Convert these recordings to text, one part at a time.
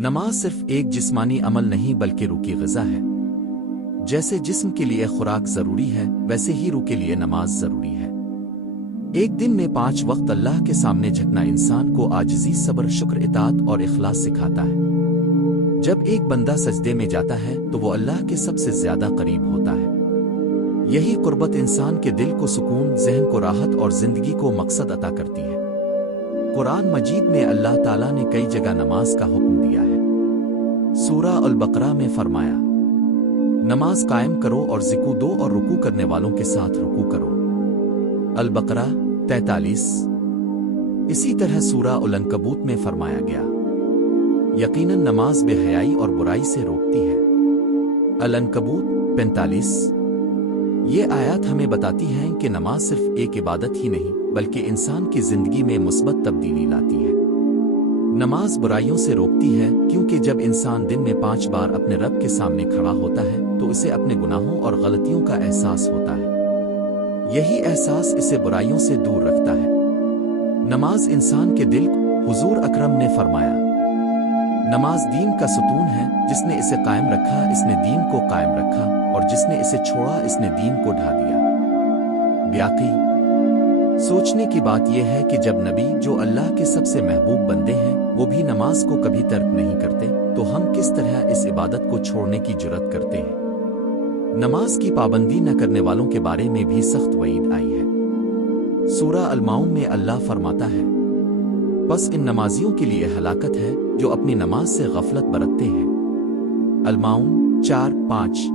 نماز صرف ایک جسمانی عمل نہیں بلکہ روح کی غذا ہے۔ جیسے جسم کے لیے خوراک ضروری ہے ویسے ہی روح کے لیے نماز ضروری ہے۔ ایک دن میں 5 وقت اللہ کے سامنے جھکنا انسان کو عاجزی، صبر، شکر، اطاعت اور اخلاص سکھاتا ہے۔ جب ایک بندہ سجدے میں جاتا ہے تو وہ اللہ کے سب سے زیادہ قریب ہوتا ہے۔ یہی قربت انسان کے دل کو سکون، ذہن کو راحت اور زندگی کو مقصد عطا کرتی ہے۔ قرآن مجید میں اللہ تعالیٰ نے کئی جگہ نماز کا حکم دیا ہے۔ سورہ البقرہ میں فرمایا، نماز قائم کرو اور ذکو دو اور رکوع کرنے والوں کے ساتھ رکوع کرو۔ البقرہ 43۔ اسی طرح سورہ العنکبوت میں فرمایا گیا، یقیناً نماز بے حیائی اور برائی سے روکتی ہے۔ العنکبوت 45۔ یہ آیات ہمیں بتاتی ہیں کہ نماز صرف ایک عبادت ہی نہیں بلکہ انسان کی زندگی میں مثبت تبدیلی لاتی ہے۔ نماز برائیوں سے روکتی ہے کیونکہ جب انسان دن میں 5 بار اپنے رب کے سامنے کھڑا ہوتا ہے تو اسے اپنے گناہوں اور غلطیوں کا احساس ہوتا ہے۔ یہی احساس اسے برائیوں سے دور رکھتا ہے۔ نماز انسان کے دل کو، حضور اکرم نے فرمایا، نماز دین کا ستون ہے، جس نے اسے قائم رکھا اس نے دین کو قائم رکھا اور جس نے اسے چھوڑا اس نے دین کو ڈھا دیا۔ بیاقی سوچنے کی بات یہ ہے کہ جب نبی جو اللہ کے سب سے محبوب بندے ہیں وہ بھی نماز کو کبھی ترک نہیں کرتے تو ہم کس طرح اس عبادت کو چھوڑنے کی جرأت کرتے ہیں۔ نماز کی پابندی نہ کرنے والوں کے بارے میں بھی سخت وعید آئی ہے۔ سورہ الماؤن میں اللہ فرماتا ہے، بس ان نمازیوں کے لیے ہلاکت ہے جو اپنی نماز سے غفلت برتتے ہیں۔ الماؤن 4:5۔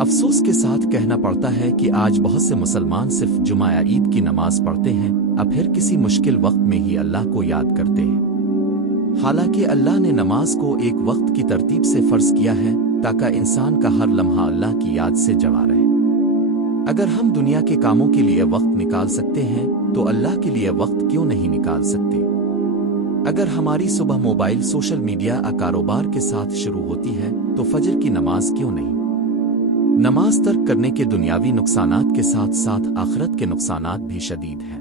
افسوس کے ساتھ کہنا پڑتا ہے کہ آج بہت سے مسلمان صرف جمعہ یا عید کی نماز پڑھتے ہیں اب پھر کسی مشکل وقت میں ہی اللہ کو یاد کرتے ہیں، حالانکہ اللہ نے نماز کو ایک وقت کی ترتیب سے فرض کیا ہے تاکہ انسان کا ہر لمحہ اللہ کی یاد سے جڑا رہے۔ اگر ہم دنیا کے کاموں کے لیے وقت نکال سکتے ہیں تو اللہ کے لیے وقت کیوں نہیں نکال سکتے؟ اگر ہماری صبح موبائل، سوشل میڈیا یا کاروبار کے ساتھ شروع ہوتی ہے تو فجر کی نماز کیوں نہیں؟ نماز ترک کرنے کے دنیاوی نقصانات کے ساتھ ساتھ آخرت کے نقصانات بھی شدید ہیں۔